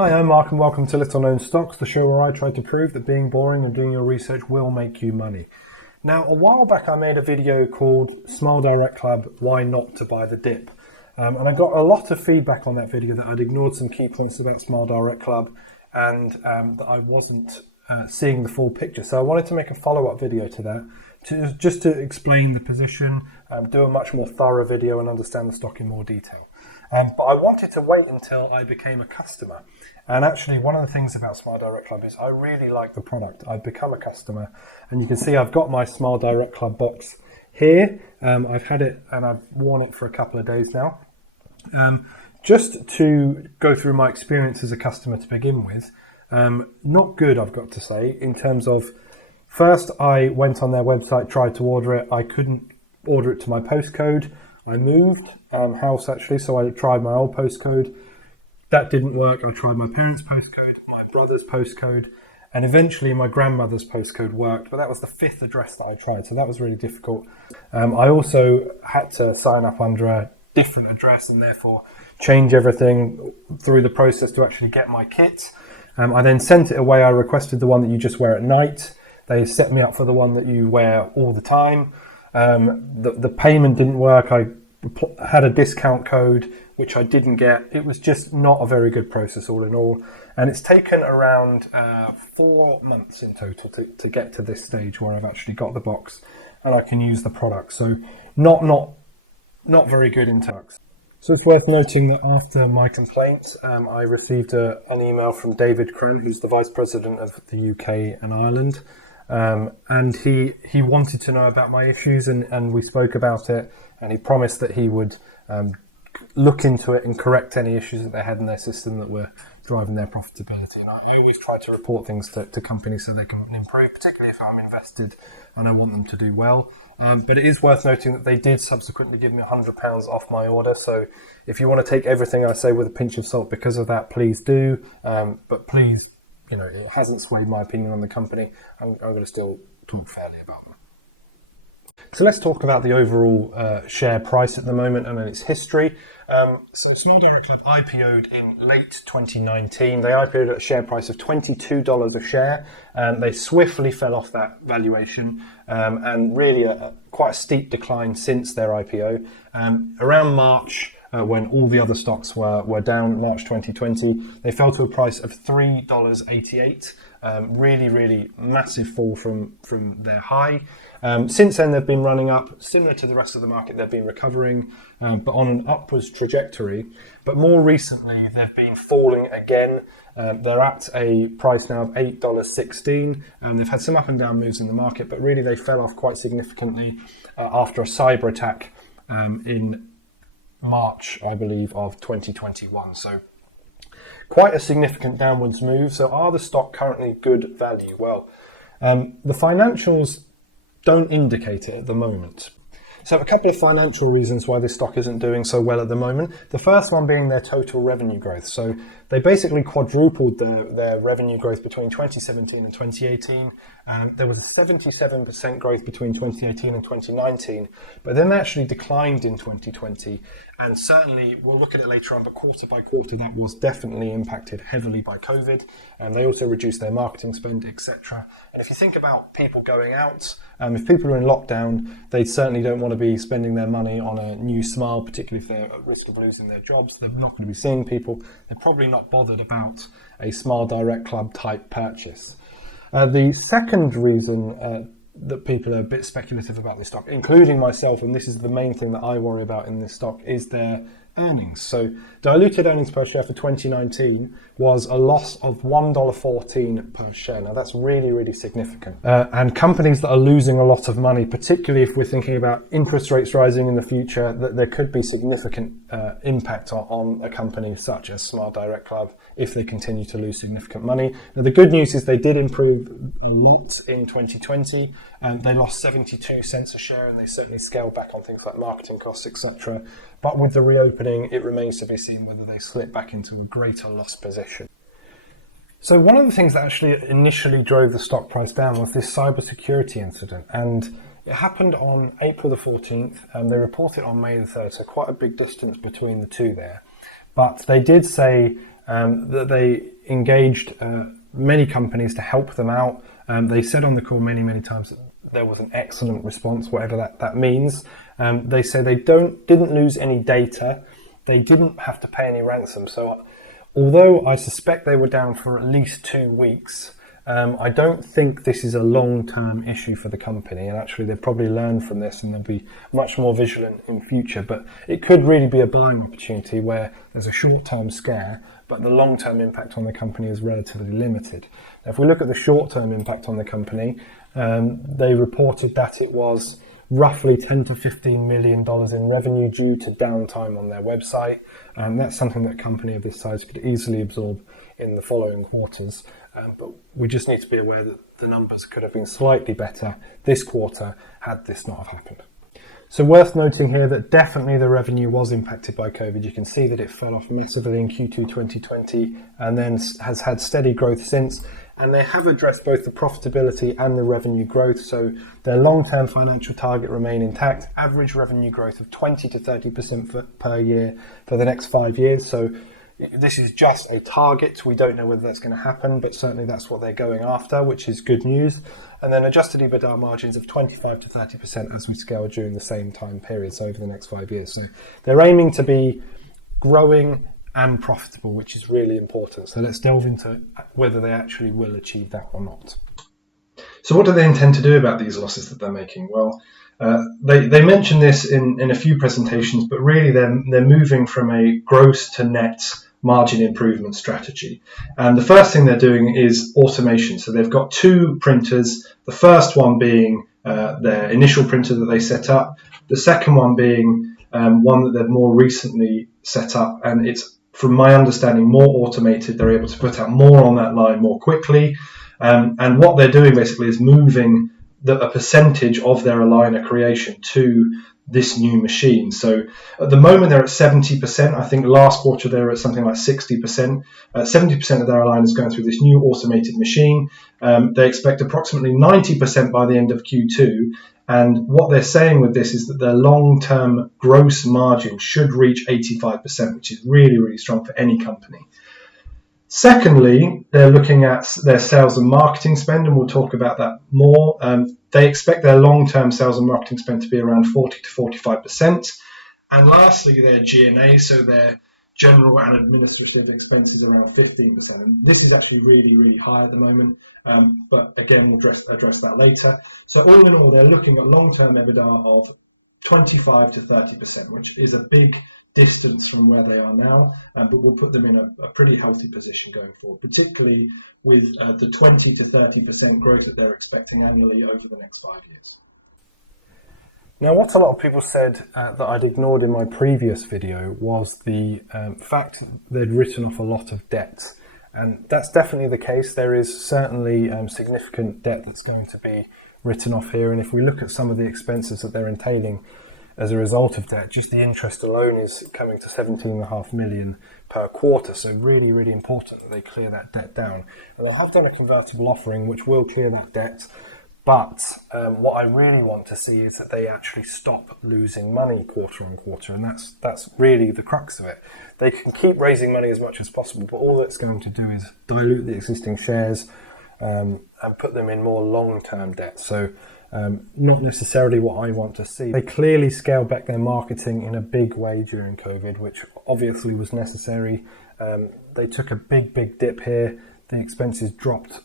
Hi, I'm Mark and welcome to Little Known Stocks, the show where I try to prove that being boring and doing your research will make you money. Now, a while back I made a video called Smile Direct Club, Why Not to Buy the Dip? And I got a lot of feedback on that video that I'd ignored some key points about Smile Direct Club and that I wasn't seeing the full picture. So I wanted to make a follow-up video to that, just to explain the position, do a much more thorough video and understand the stock in more detail. But I wanted to wait until I became a customer. And actually, one of the things about Smile Direct Club is I really like the product. I've become a customer, and you can see I've got my Smile Direct Club box here. I've had it and I've worn it for a couple of days now. Just to go through my experience as a customer to begin with, not good, I've got to say, in terms of, first I went on their website, tried to order it. I couldn't order it to my postcode. I moved house actually, so I tried my old postcode. That didn't work. I tried my parents' postcode, my brother's postcode, and eventually my grandmother's postcode worked, but that was the fifth address that I tried, so that was really difficult. I also had to sign up under a different address and therefore change everything through the process to actually get my kit. I then sent it away. I requested the one that you just wear at night. They set me up for the one that you wear all the time. The payment didn't work. I had a discount code which I didn't get. It was just not a very good process all in all, and it's taken around 4 months in total to get to this stage where I've actually got the box and I can use the product. So not very good in tax. So it's worth noting that after my complaint, I received an email from David Cran, who's the Vice President of the UK and Ireland. And he wanted to know about my issues, and we spoke about it, and he promised that he would look into it and correct any issues that they had in their system that were driving their profitability. I always try to report things to companies so they can improve, particularly if I'm invested and I want them to do well. But it is worth noting that they did subsequently give me £100 off my order. So if you want to take everything I say with a pinch of salt because of that, please do. But please, it hasn't swayed my opinion on the company. I'm going to still talk fairly about them. So let's talk about the overall share price at the moment and its history. So Smile Direct Club IPO'd in late 2019. They IPO'd at a share price of $22 a share. They swiftly fell off that valuation and really quite a steep decline since their IPO. Around March, when all the other stocks were down, March 2020, they fell to a price of $3.88. Really massive fall from their high. Since then, they've been running up, similar to the rest of the market. They've been recovering, but on an upwards trajectory. But more recently, they've been falling again. They're at a price now of $8.16. They've had some up and down moves in the market, but really they fell off quite significantly after a cyber attack in March, I believe, of 2021. So quite a significant downwards move. So are the stock currently good value? Well, the financials don't indicate it at the moment. So a couple of financial reasons why this stock isn't doing so well at the moment. The first one being their total revenue growth. So they basically quadrupled their revenue growth between 2017 and 2018. There was a 77% growth between 2018 and 2019, but then they actually declined in 2020. And certainly, we'll look at it later on, but quarter by quarter, that was definitely impacted heavily by COVID. And they also reduced their marketing spend, etc. And if you think about people going out, if people are in lockdown, they certainly don't want to be spending their money on a new smile, particularly if they're at risk of losing their jobs. They're not going to be seeing people. They're probably not bothered about a Smile Direct Club type purchase. The second reason that people are a bit speculative about this stock, including myself, and this is the main thing that I worry about in this stock, is their earnings. So diluted earnings per share for 2019 was a loss of $1.14 per share. Now that's really significant. And companies that are losing a lot of money, particularly if we're thinking about interest rates rising in the future, that there could be significant impact on a company such as Smile Direct Club if they continue to lose significant money. Now the good news is they did improve a lot in 2020. They lost 72 cents a share, and they certainly scaled back on things like marketing costs, etc. But with the reopening, it remains to be seen whether they slip back into a greater loss position. So one of the things that actually initially drove the stock price down was this cybersecurity incident, and it happened on April the 14th, and they reported on May the 3rd, so quite a big distance between the two there. But they did say that they engaged many companies to help them out. They said on the call many times that there was an excellent response, whatever that means. They say they didn't lose any data. They didn't have to pay any ransom. So although I suspect they were down for at least 2 weeks, I don't think this is a long-term issue for the company, and actually they've probably learned from this and they'll be much more vigilant in future. But it could really be a buying opportunity where there's a short-term scare, but the long-term impact on the company is relatively limited. Now, if we look at the short-term impact on the company, they reported that it was roughly $10 to $15 million in revenue due to downtime on their website. That's something that a company of this size could easily absorb in the following quarters. But we just need to be aware that the numbers could have been slightly better this quarter had this not have happened. So worth noting here that definitely the revenue was impacted by COVID. You can see that it fell off massively in Q2 2020 and then has had steady growth since. And they have addressed both the profitability and the revenue growth. So their long-term financial target remain intact. Average revenue growth of 20 to 30% per year for the next 5 years. So this is just a target. We don't know whether that's going to happen, but certainly that's what they're going after, which is good news. And then adjusted EBITDA margins of 25 to 30% as we scale during the same time period, so over the next 5 years. So they're aiming to be growing and profitable, which is really important. So let's delve into whether they actually will achieve that or not. So what do they intend to do about these losses that they're making? Well, they mentioned this in a few presentations, but really they're moving from a gross to net margin improvement strategy. And the first thing they're doing is automation. So they've got 2 printers, the first one being their initial printer that they set up, the second one being one that they've more recently set up, and it's, from my understanding, more automated. They're able to put out more on that line more quickly. And what they're doing basically is moving a percentage of their aligner creation to this new machine. So at the moment they're at 70%. I think last quarter they were at something like 60%. 70% of their aligners going through this new automated machine. They expect approximately 90% by the end of Q2. And what they're saying with this is that their long-term gross margin should reach 85%, which is really strong for any company. Secondly, they're looking at their sales and marketing spend, and we'll talk about that more. They expect their long-term sales and marketing spend to be around 40 to 45%. And lastly, their G&A, so their general and administrative expenses, around 15%. And this is actually really high at the moment. But again, we'll address that later. So all in all, they're looking at long-term EBITDA of 25 to 30%, which is a big distance from where they are now, but will put them in a pretty healthy position going forward, particularly with the 20 to 30% growth that they're expecting annually over the next 5 years. Now, what a lot of people said that I'd ignored in my previous video was the fact they'd written off a lot of debt. And that's definitely the case. There is certainly significant debt that's going to be written off here. And if we look at some of the expenses that they're entailing as a result of debt, just the interest alone is coming to $17.5 million per quarter. So really important that they clear that debt down. And they'll have done a convertible offering which will clear that debt. But what I really want to see is that they actually stop losing money quarter on quarter. And that's really the crux of it. They can keep raising money as much as possible, but all that's going to do is dilute the existing shares and put them in more long-term debt. So not necessarily what I want to see. They clearly scaled back their marketing in a big way during COVID, which obviously was necessary. They took a big dip here. The expenses dropped,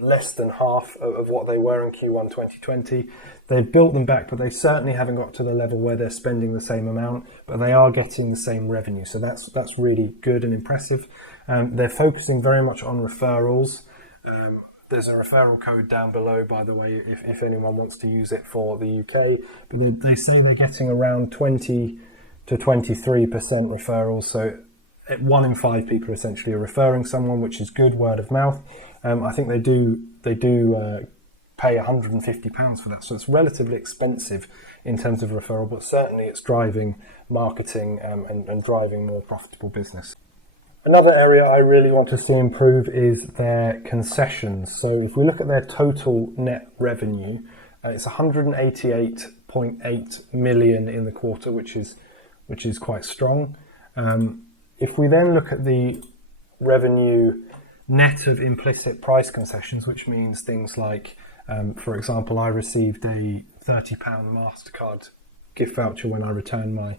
less than half of what they were in Q1 2020. They've built them back, but they certainly haven't got to the level where they're spending the same amount, but they are getting the same revenue. So that's really good and impressive. They're focusing very much on referrals. There's a referral code down below, by the way, if anyone wants to use it for the UK. But they say they're getting around 20 to 23% referrals. So 1 in 5 people essentially are referring someone, which is good word of mouth. I think they do pay £150 for that. So it's relatively expensive in terms of referral, but certainly it's driving marketing and driving more profitable business. Another area I really want to see improve is their concessions. So if we look at their total net revenue, it's 188.8 million in the quarter, which is quite strong. if we then look at the revenue net of implicit price concessions, which means things like, for example, I received a £30 MasterCard gift voucher when I returned my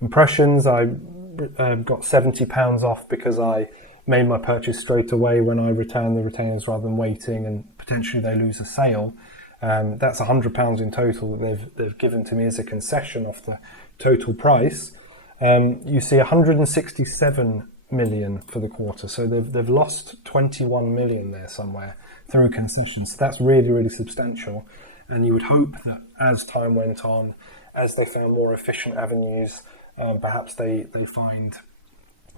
impressions. I got £70 off because I made my purchase straight away when I returned the retainers rather than waiting, and potentially they lose a sale. That's £100 in total that they've given to me as a concession off the total price. You see 167 million for the quarter, so they've lost 21 million there somewhere through concessions. So that's really, really substantial, and you would hope that as time went on, as they found more efficient avenues, perhaps they find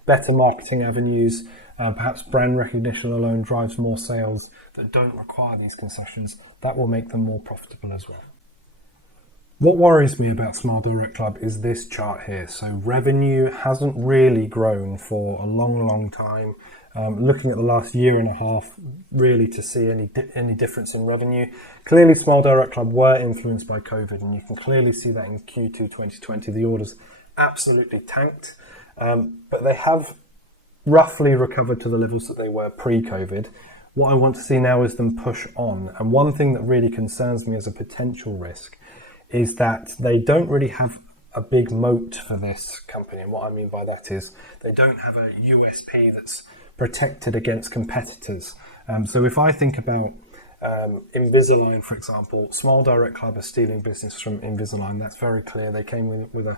better marketing avenues, perhaps brand recognition alone drives more sales that don't require these concessions. That will make them more profitable as well. What worries me about Smile Direct Club is this chart here. So revenue hasn't really grown for a long, long time. Looking at the last year and a half, really to see any difference in revenue. Clearly, Smile Direct Club were influenced by COVID, and you can clearly see that in Q2 2020. The orders absolutely tanked, but they have roughly recovered to the levels that they were pre-COVID. What I want to see now is them push on. And one thing that really concerns me as a potential risk is that they don't really have a big moat for this company. And what I mean by that is they don't have a USP that's protected against competitors. So if I think about Invisalign, for example, Smile Direct Club is stealing business from Invisalign. That's very clear. They came with a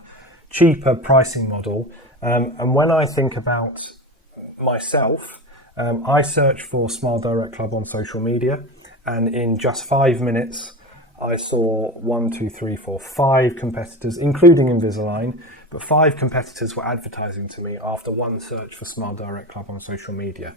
cheaper pricing model. And when I think about myself, I search for Smile Direct Club on social media, and in just 5 minutes, I saw 5 competitors, including Invisalign, but 5 competitors were advertising to me after one search for Smile Direct Club on social media.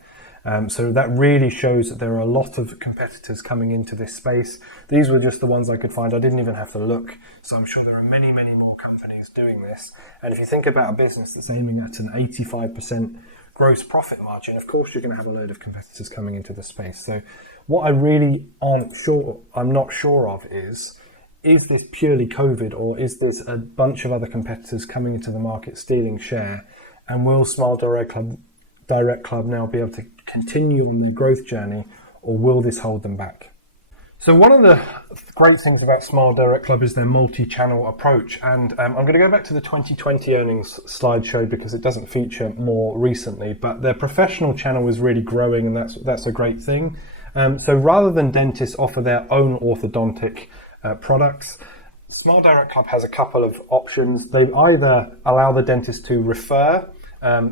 So that really shows that there are a lot of competitors coming into this space. These were just the ones I could find. I didn't even have to look. So I'm sure there are many, many more companies doing this. And if you think about a business that's aiming at an 85% gross profit margin, of course you're going to have a load of competitors coming into the space. So what I really I'm not sure of is this purely COVID, or is this a bunch of other competitors coming into the market stealing share? And will Smile Direct Club now be able to continue on their growth journey, or will this hold them back? So one of the great things about Smile Direct Club is their multi-channel approach, and I'm going to go back to the 2020 earnings slideshow because it doesn't feature more recently, but their professional channel is really growing, and that's a great thing. So rather than dentists offer their own orthodontic products, Smile Direct Club has a couple of options. They either allow the dentist to refer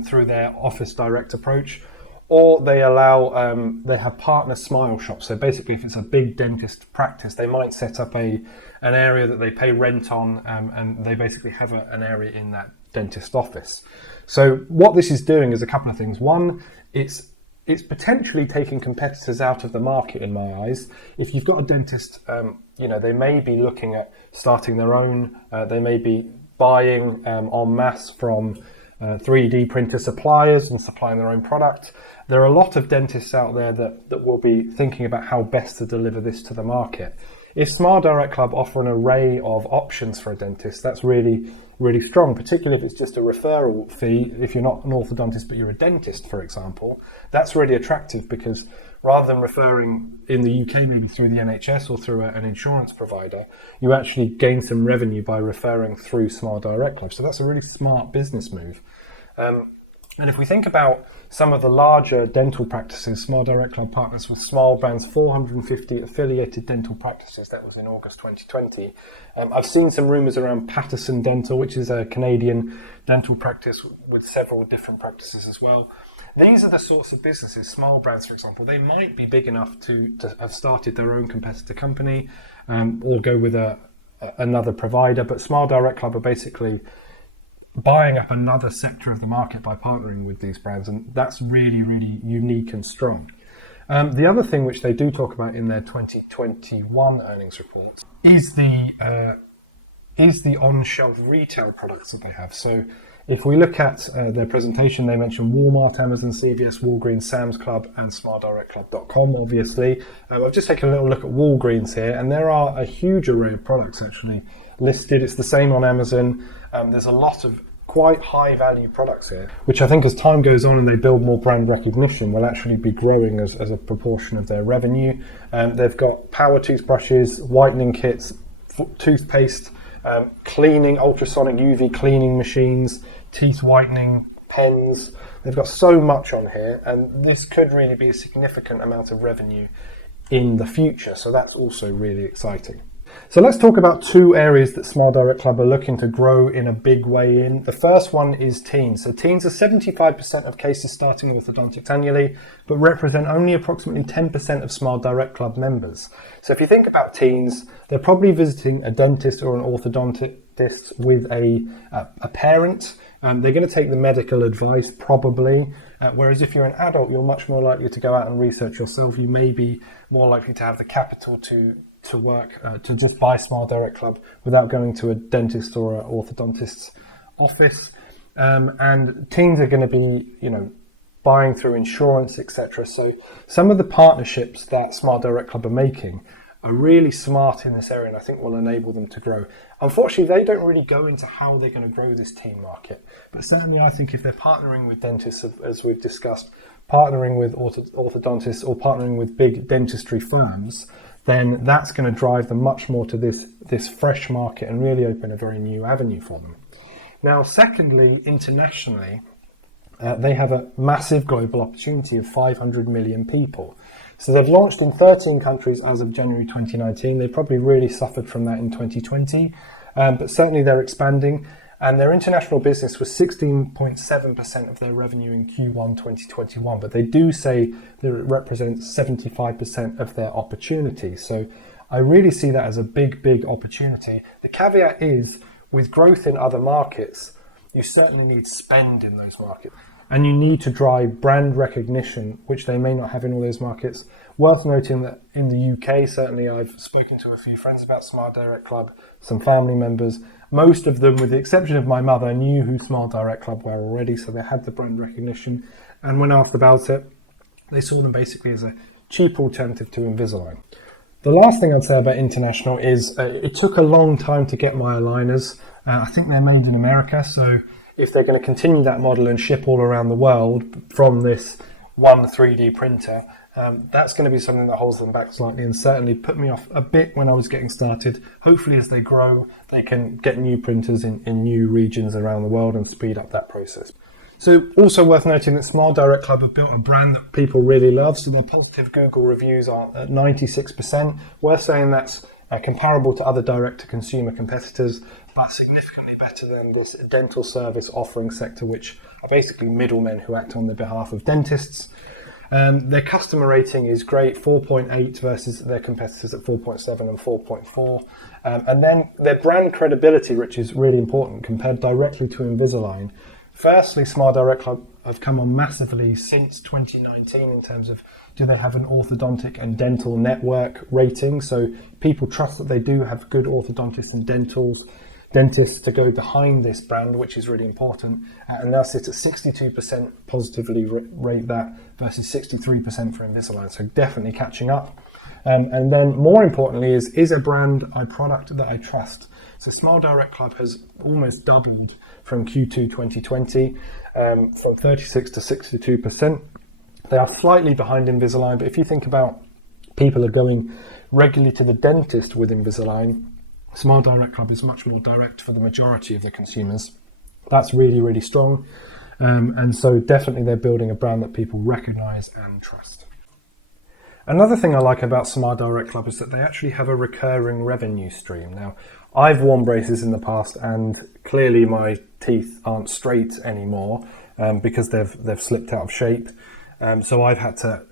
through their office direct approach, or they have partner smile shops. So basically, if it's a big dentist practice, they might set up an area that they pay rent on, and they basically have an area in that dentist office. So what this is doing is a couple of things. One, it's potentially taking competitors out of the market in my eyes. If you've got a dentist, they may be looking at starting their own. They may be buying en masse from 3D printer suppliers and supplying their own product. There are a lot of dentists out there that will be thinking about how best to deliver this to the market. If Smile Direct Club offer an array of options for a dentist, that's really, really strong, particularly if it's just a referral fee. If you're not an orthodontist, but you're a dentist, for example, that's really attractive, because rather than referring in the UK maybe through the NHS or through an insurance provider, you actually gain some revenue by referring through Smile Direct Club. So that's a really smart business move. And if we think about some of the larger dental practices, Smile Direct Club partners with Smile Brand's 450 affiliated dental practices. That was in August 2020. I've seen some rumours around Patterson Dental, which is a Canadian dental practice with several different practices as well. These are the sorts of businesses, Smile Brands, for example, they might be big enough to have started their own competitor company, or go with another provider. But Smile Direct Club are basically buying up another sector of the market by partnering with these brands, and that's really, really unique and strong. The other thing which they do talk about in their 2021 earnings report is the on-shelf retail products that they have. So if we look at their presentation, they mention Walmart, Amazon, CVS, Walgreens, Sam's Club, and SmileDirectClub.com, obviously. I've just taken a little look at Walgreens here, and there are a huge array of products actually listed. It's the same on Amazon. There's a lot of quite high value products here, which I think as time goes on and they build more brand recognition will actually be growing as a proportion of their revenue. They've got power toothbrushes, whitening kits, toothpaste, cleaning, ultrasonic UV cleaning machines, teeth whitening pens. They've got so much on here, and this could really be a significant amount of revenue in the future. So that's also really exciting. So let's talk about two areas that Smile Direct Club are looking to grow in a big way in. The first one is teens. So teens are 75% of cases starting with orthodontics annually, but represent only approximately 10% of Smile Direct Club members. So if you think about teens, they're probably visiting a dentist or an orthodontist with a parent. They're going to take the medical advice probably, whereas if you're an adult, you're much more likely to go out and research yourself. You may be more likely to have the capital to just buy Smile Direct Club without going to a dentist or an orthodontist's office. And teens are going to be, buying through insurance, etc. So some of the partnerships that Smile Direct Club are making are really smart in this area, and I think will enable them to grow. Unfortunately, they don't really go into how they're going to grow this teen market, but certainly I think if they're partnering with dentists, as we've discussed, partnering with orthodontists or partnering with big dentistry firms, then that's going to drive them much more to this fresh market and really open a very new avenue for them. Now, secondly, internationally, they have a massive global opportunity of 500 million people. So they've launched in 13 countries as of January 2019. They probably really suffered from that in 2020, but certainly they're expanding. And their international business was 16.7% of their revenue in Q1 2021, but they do say that it represents 75% of their opportunity. So I really see that as a big, big opportunity. The caveat is, with growth in other markets, you certainly need spend in those markets. And you need to drive brand recognition, which they may not have in all those markets. Worth noting that in the UK, certainly I've spoken to a few friends about Smile Direct Club, some family members. Most of them, with the exception of my mother, knew who Smile Direct Club were already, so they had the brand recognition. And when asked about it, they saw them basically as a cheap alternative to Invisalign. The last thing I'd say about international is it took a long time to get my aligners. I think they're made in America, so if they're going to continue that model and ship all around the world from this one 3D printer, that's going to be something that holds them back slightly and certainly put me off a bit when I was getting started. Hopefully as they grow, they can get new printers in new regions around the world and speed up that process. So also worth noting that Smile Direct Club have built a brand that people really love. So their positive Google reviews are at 96%. Worth saying that's comparable to other direct-to-consumer competitors, but significantly better than this dental service offering sector, which are basically middlemen who act on the behalf of dentists. Their customer rating is great, 4.8 versus their competitors at 4.7 and 4.4. And then their brand credibility, which is really important, compared directly to Invisalign. Firstly, Smile Direct Club have come on massively since 2019 in terms of do they have an orthodontic and dental network rating. So people trust that they do have good orthodontists and dentists to go behind this brand, which is really important. And they'll sit at 62% positively rate that versus 63% for Invisalign. So definitely catching up. And then more importantly is a brand, a product that I trust. So Smile Direct Club has almost doubled from Q2 2020, from 36 to 62%. They are slightly behind Invisalign, but if you think about people are going regularly to the dentist with Invisalign, Smile Direct Club is much more direct for the majority of the consumers. That's really, really strong. And so definitely they're building a brand that people recognize and trust. Another thing I like about Smile Direct Club is that they actually have a recurring revenue stream. Now, I've worn braces in the past and clearly my teeth aren't straight anymore because they've slipped out of shape. So I've had to,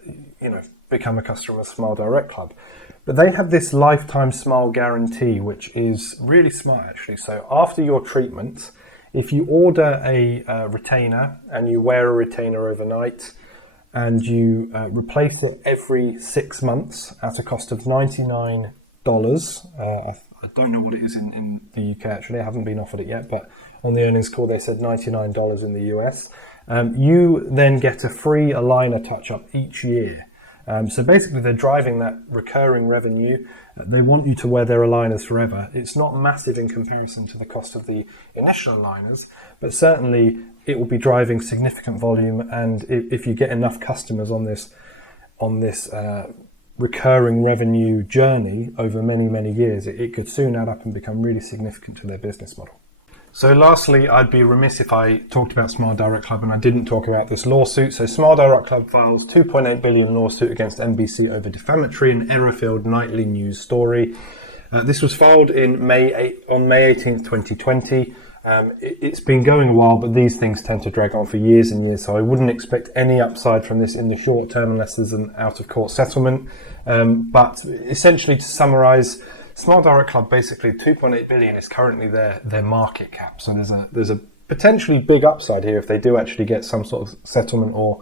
become a customer of Smile Direct Club. But they have this lifetime smile guarantee, which is really smart actually. So after your treatment, if you order a retainer and you wear a retainer overnight and you replace it every 6 months at a cost of $99, I don't know what it is in the UK actually, I haven't been offered it yet, but on the earnings call they said $99 in the US. You then get a free aligner touch-up each year. So basically they're driving that recurring revenue. They want you to wear their aligners forever. It's not massive in comparison to the cost of the initial aligners, but certainly it will be driving significant volume. And if you get enough customers on this recurring revenue journey over many, many years, it could soon add up and become really significant to their business model. So lastly, I'd be remiss if I talked about Smile Direct Club and I didn't talk about this lawsuit. So Smile Direct Club files $2.8 billion lawsuit against NBC over defamatory and error-filled nightly news story. This was filed on May 18th, 2020. It's been going a while, but these things tend to drag on for years and years, so I wouldn't expect any upside from this in the short term unless there's an out-of-court settlement. But essentially, to summarise, Smile Direct Club, basically $2.8 billion is currently their market cap. So there's a potentially big upside here if they do actually get some sort of settlement or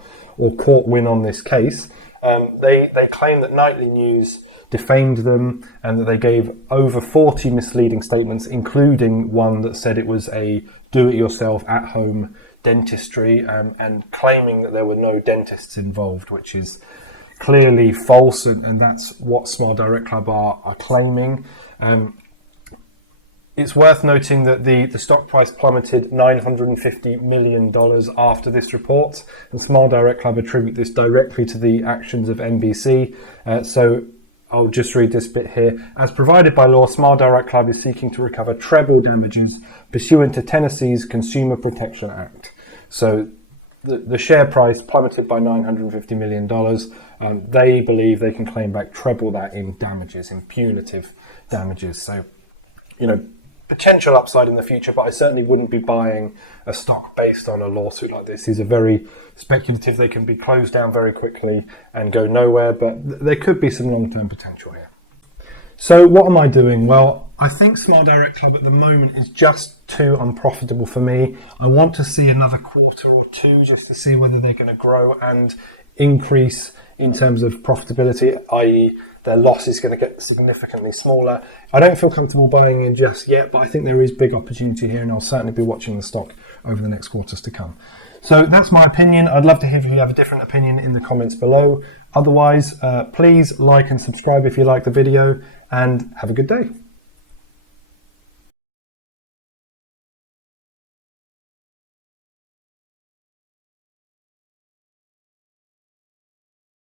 court win on this case. They claim that Nightly News defamed them and that they gave over 40 misleading statements, including one that said it was a do-it-yourself at-home dentistry, and claiming that there were no dentists involved, which is clearly false, and that's what Smile Direct Club are claiming. It's worth noting that the stock price plummeted $950 million after this report, and Smile Direct Club attribute this directly to the actions of NBC. So I'll just read this bit here. As provided by law, Smile Direct Club is seeking to recover treble damages pursuant to Tennessee's Consumer Protection Act. So the share price plummeted by $950 million. They believe they can claim back treble that in damages, in punitive damages. So, potential upside in the future, but I certainly wouldn't be buying a stock based on a lawsuit like this. These are very speculative. They can be closed down very quickly and go nowhere, but there could be some long-term potential here. So what am I doing? Well, I think Smile Direct Club at the moment is just too unprofitable for me. I want to see another quarter or two just to see whether they're going to grow and increase in terms of profitability, i.e. their loss is going to get significantly smaller. I don't feel comfortable buying in just yet, but I think there is big opportunity here, and I'll certainly be watching the stock over the next quarters to come. So that's my opinion. I'd love to hear if you have a different opinion in the comments below. Otherwise, please like and subscribe if you like the video, and have a good day.